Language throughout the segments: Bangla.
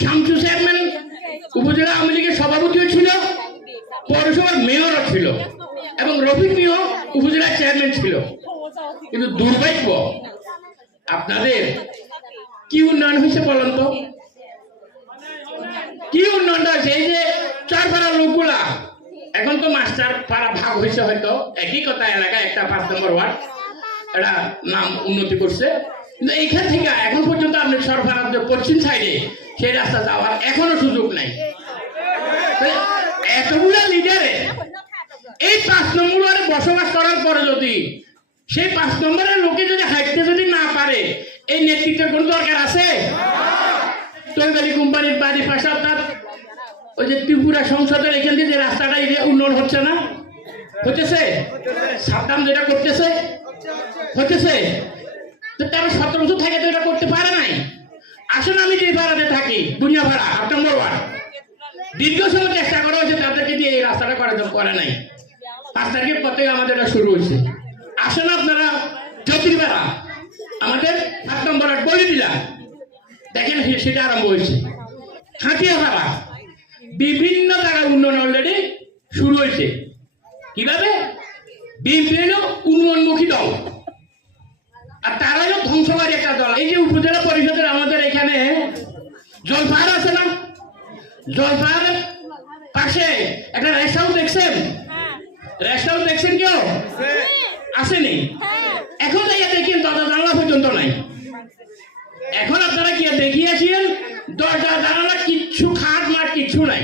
শামসু চেয়ারম্যান উপজেলা আওয়ামী লীগের সভাপতিও ছিল, পৌরসভার মেয়রও ছিল এবং রফিক মিয়া উপজেলার চেয়ারম্যান ছিল। কিন্তু দুর্ভাগ্য, আপনাদের কি উন্নয়ন হয়েছে বলেন তো? কি উন্নয়নটা হয়েছে? এই যে চারপাড়ার লোকগুলা এখন তো মাস্টার পাড়া ভাগ হয়েছে, হয়তো একই কথা এলাকা একটা 5 নম্বর ওয়ার্ড, এটা নাম উন্নতি করছে, কিন্তু এইখান থেকে এখন পর্যন্ত আপনি সরকার পশ্চিম সাইডে সেই রাস্তা যাওয়ার এখনো সুযোগ নাই। এতগুলা লিডারে এই 5 নম্বর ওয়ার্ডে বসবাস করার পরে যদি সেই 5 নম্বরের লোকে যদি হাঁটতে যদি না পারে, এই নেতৃত্বের কোন দরকার আছে? তৈরি কোম্পানির বাড়ির পাশে আপনার ওই যে ত্রিপুরা সংসদের এখান থেকে যে রাস্তাটা উন্নয়ন হচ্ছে না, হতেছে? সাবধান যেটা করতেছে হতেছে, তো তারা 17 বছর থেকে তো এটা করতে পারে নাই। আসলে আমি যে ভাড়াতে থাকি দুনিয়া ভাড়া 8 নম্বর ওয়ার্ড, দীর্ঘ সময় চেষ্টা করা হয়েছে তাদেরকে দিয়ে এই রাস্তাটা করে নাই। 5 তারিখের পর থেকে আমাদের এটা শুরু হয়েছে। আসলে আপনারা জ্যোতির্বেলা আমাদের 7 নম্বর ওয়ার্ড বলে দিলাম, দেখেন সেটা আরম্ভ হয়েছে। হাতিয়া ভাড়া বিভিন্ন জায়গায় উন্নয়ন অলরেডি শুরু হয়েছে। কিভাবে? বিএনপি হলো উন্নয়নমুখী দল, আর তারা হলো ধ্বংসকারী একটা দল। এই যে উপজেলা পরিষদের আমাদের এখানে জলপাহাড় আছে না, জলপাহাড়ের পাশে একটা রেস্ট হাউস দেখছেন? রেস্ট হাউস দেখছেন কেউ? আসেনি? এখন যাইয়া দেখেন দরজা জানলা পর্যন্ত নাই। এখন আপনারা কি দেখিয়েছেন? দরজা জানালা কিচ্ছু, খাট মাঠ কিচ্ছু নাই।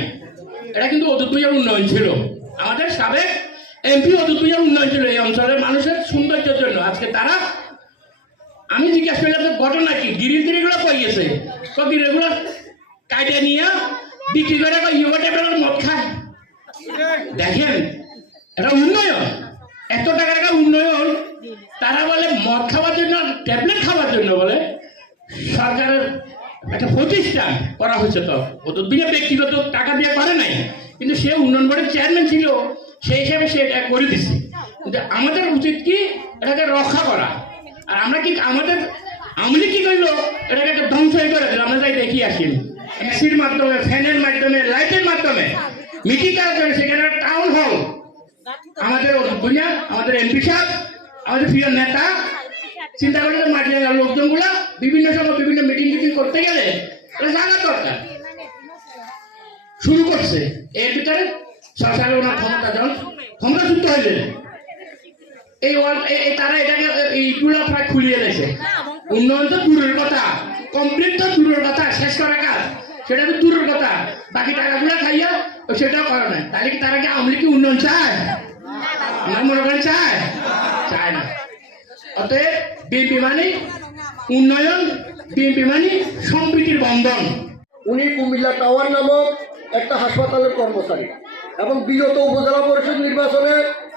এটা কিন্তু অদূর উন্নয়ন ছিল, আমাদের সাবেক এমপি অদূর উন্নয়ন ছিল এই অঞ্চলের মানুষের সৌন্দর্যের জন্য। আজকে তারা, আমি জিজ্ঞাসা করলাম তো ঘটনা কি, গিরিগুলো কই গেছে? গিরিগুলো কাটে নিয়ে বিক্রি করে ইউবা ট্যাবলেট মদ খায়। দেখেন এটা উন্নয়ন, এত টাকার একটা উন্নয়ন, তারা বলে মদ খাওয়ার জন্য, ট্যাবলেট খাওয়ার জন্য বলে সরকারের একটা প্রতিষ্ঠান করা হয়েছে। তো ওদের দিকে ব্যক্তিগত টাকা দিয়ে করে নাই, কিন্তু সে উন্নয়ন বোর্ডের চেয়ারম্যান ছিল, সেই হিসাবে সে এটা করে দিচ্ছে। কিন্তু আমাদের উচিত কি এটাকে রক্ষা করা। আর আমরা কি আমাদের আমলি কি করলো, এটাকে একটা ধ্বংস করে দিল। আমরা যাই দেখি আসি এসির মাধ্যমে, ফ্যানের মাধ্যমে, লাইটের মাধ্যমে মিটিং করার জন্য সেখানে টাউন হল আমাদের দুনিয়া, আমাদের এমপি সাহেব, আমাদের প্রিয় নেতা চিন্তা করে মাটির লোকজনগুলা বিভিন্ন সময় বিভিন্ন মিটিং করতে গেলে জানা দরকার শুরু করছে। এর ভিতরে সরকারের ওনার ক্ষমতা যুক্ত হয়েছে, এই তারা এটাকে এইগুলো প্রায় খুলিয়ে দিয়েছে। উন্নয়ন তো দূরের কথা, কমপ্লিট তো দূরের কথা, শেষ করা কাজ সেটা তো দূরের কথা, বাকি টাকাগুলো খাইয়া সেটাও করা নাই। তাহলে কি তারা কি আমলি কি উন্নয়ন চায়? আমার মনে করেন চায়? চায় না। অতএব বিএনপি মানে উন্নয়ন, বিএনপি মানে সম্প্রীতির বন্ধন। উনি কুমিল্লা টাওয়ার নামক একটা হাসপাতালের কর্মচারী এবং বিগত উপজেলা পরিষদ নির্বাচনে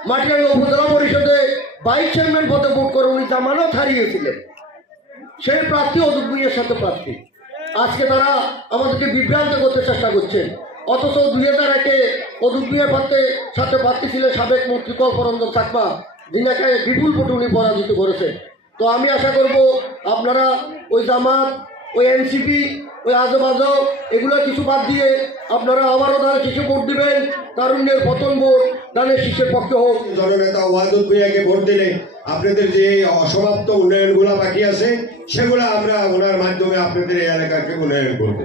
মাটিরাঙ্গা উপজেলা পরিষদে ভাইস চেয়ারম্যান পদে ভোট করে উনি জামানত হারিয়েছিলেন। সেই প্রার্থী অদূর ভূঁইয়ার সাথে প্রার্থী। আজকে তারা আমাদেরকে বিভ্রান্ত করতে চেষ্টা করছেন, অথচ 2001-এ অদূর ভূঁইয়ার সাথে প্রার্থী ছিলেন সাবেক মন্ত্রী কল্পরঞ্জন চাকমা, যিনাকে বিপুল ভোটে উনি পরাজিত করেছেন। তো আমি আশা করব আপনারা ওই জামাত, ওই এনসিপি, ওই আজব এগুলো কিছু বাদ দিয়ে আপনারা আবারও ধানের শীষে ভোট দিবেন। তারুণ্যের পতন ভোট ধানের শীষের পক্ষে হোক। জননেতা ওয়াদুদ ভূঁইয়াকে ভোট দিলে আপনাদের যে অসমাপ্ত উন্নয়নগুলো বাকি আছে সেগুলো আমরা ওনার মাধ্যমে আপনাদের এই এলাকাকে উন্নয়ন করব,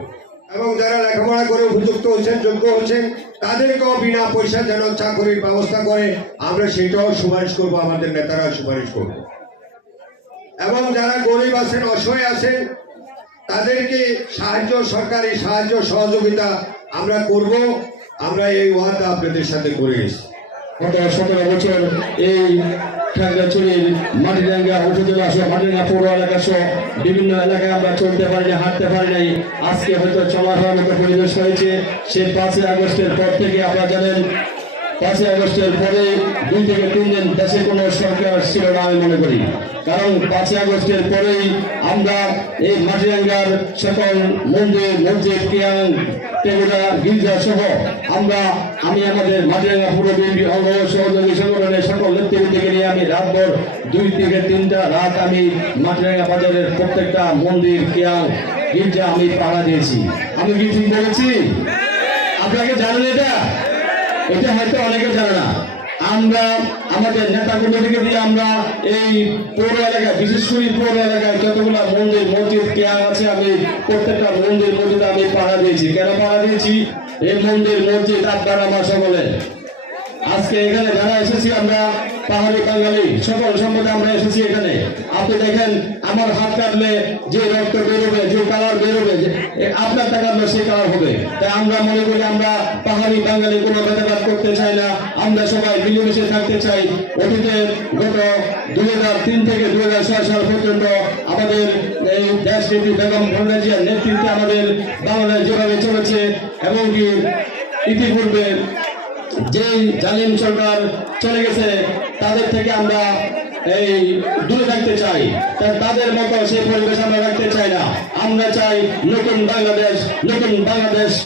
এবং যারা লেখাপড়া করে উপযুক্ত হচ্ছেন, যোগ্য হচ্ছেন, তাদেরকেও বিনা পয়সা যেন চাকরির ব্যবস্থা করে আমরা সেটাও সুপারিশ করব, আমাদের নেতারা সুপারিশ করব। এবং যারা গরিব আছেন, অসহায় আছেন, তাদেরকে সাহায্য, সরকারি সাহায্য সহযোগিতা আমরা করব। আমরা এই ওয়াদা আপনাদের সাথে করে এসেছি। গত 17 বছর এই খাগড়াছড়ির মাটিরাঙ্গা উপজেলা সহ মাটিরাঙ্গা পৌর এলাকা সহ বিভিন্ন এলাকায় আমরা চলতে পারিনি, হাঁটতে পারি নাই। আজকে হয়তো চলার হওয়ার মতো পরিবেশ হয়েছে। সেই 5ই আগস্টের পর থেকে আপনারা জানেন, 5ই আগস্টের পরে 2 থেকে 3 দিন দেশে কোনো সরকার ছিল না আমি মনে করি। কারণ 5ই আগস্টের পরেই আমরা এই মাটিরাঙ্গার সকল মন্দির, মসজিদ, কিয়াং তেগুড়া গির্জা সহ আমি আমাদের মাটিরাঙ্গা পুরো বিএনপি অঙ্গ সহযোগী সংগঠনের সকল নেতৃবৃন্দকে নিয়ে আমি রাতভর 2 থেকে 3টা রাত আমি মাটিরাঙ্গা বাজারের প্রত্যেকটা মন্দির কেয়াং গির্জা আমি পাহারা দিয়েছি। আমি কি ঠিক বলেছি? আপনাকে জানেন এটা হয়তো অনেকে জানে না। আমরা আমাদের নেতা কর্মীদেরকে দিয়ে আমরা এই পৌর এলাকায়, বিশেষ করে পৌর এলাকায় যতগুলো মন্দির মসজিদ কেয়ার আছে, আমি প্রত্যেকটা মন্দির মসজিদ আমি পাহারা দিয়েছি। কেন পাহারা দিয়েছি? এই মন্দির মসজিদ আপনার আমার সকলের। আজকে এখানে যারা এসেছি আমরা পাহাড়ি বাঙালি সকল সম্পদে আমরা এসেছি এখানে। আপনি দেখেন আমার হাত কাটলে যে রক্ত বেরোবে, যে কালার বেরোবে, আপনার টাকালে সেই কালার হবে। তাই আমরা মনে করি আমরা পাহাড়ি বাঙালি কোনো ভেদাভেদ করতে চাই না, আমরা সবাই মিলেমিশে থাকতে চাই। অতীতে গত 2003 থেকে 2006 সাল পর্যন্ত আমাদের এই দেশ নেত্রী বেগম খালেদা জিয়ার নেতৃত্বে আমাদের বাংলাদেশ যেভাবে চলেছে, এবং কি ইতিপূর্বে যে জালিম সরকার চলে গেছে তাদের থেকে আমরা এই দূরে থাকতে চাই। তাদের মতো সেই পরিবেশ আমরা রাখতে চাই না। আমরা চাই নতুন বাংলাদেশ